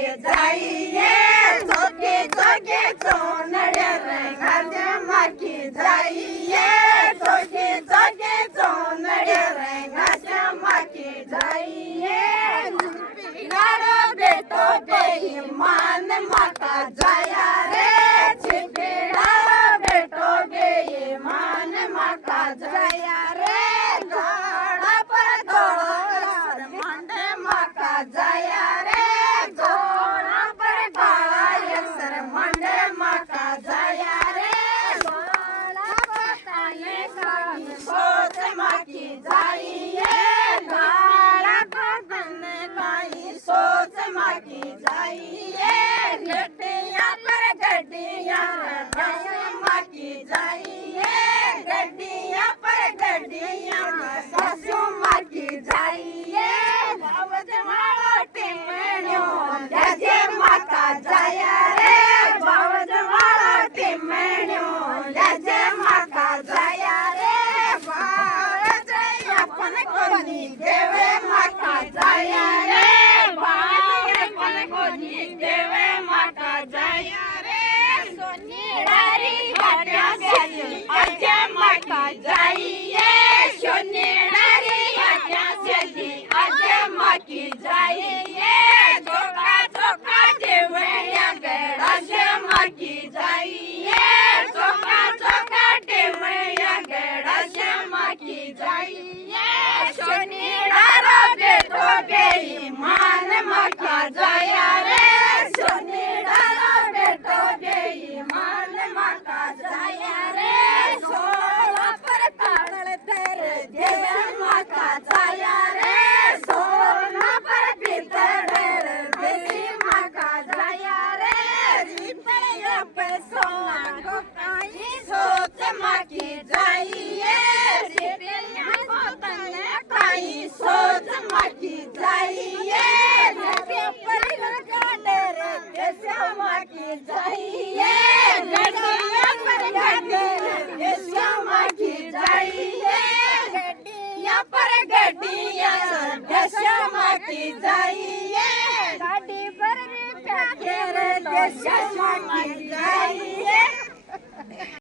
की जाइए चौके चौके चौनड़े रे घाटमा की जाइए चौके चौके चौनड़े रे घाटमा की जाइए पिलारो बेटो बेईमान माका जाया रे छिपिलारो बेटो बेईमान माका जाया रे घोड़ा पर दौड़ मंडे माका जाया रे घोड़ा पर काला यसर मंडे माका जाया रे घोड़ा पर काले काली सोच माकी जाइए घोड़ा को बनने काई सोच माकी जाइए गड्डियां पर गड्डियां माकी जाइए गड्डियां पर गड्डियां सासू माकी जाइए बावज वाला टिमणो जजे माता जाया रे बावज वाला टिमणो जजे माता जाया रे बावज अपन कोनी देवे माता जाया रे बावज अपन कोनी देवे माता जाया रे सोनी डारी हट्या सेली अजे माता जाइए सोनी डारी हट्या सेली अजे माकी जाइए चोका चोका देवया गड़ा से माकी जाइए चोका चोका देवया गड़ा से माकी जाइए सोनी डारो बेटो बेईमान माका जाया रे सोनी डारो बेटो बेईमान माका जाया रे सोला पर काढल तर देव माका जाया रे सोना पर पितळ देवी माका जाया रे रिपया पे सोना को काही सोच माकी जाइए रिपया को तने काही सोच माकी जाइए रिपया पर गाडर देश माकी जाइए गड्डियां पर गाडर देश माकी जाइए गड्डियां पर गड्डियां देश माकी जाइए गाड़ी पर पैकेर देश माकी जाइए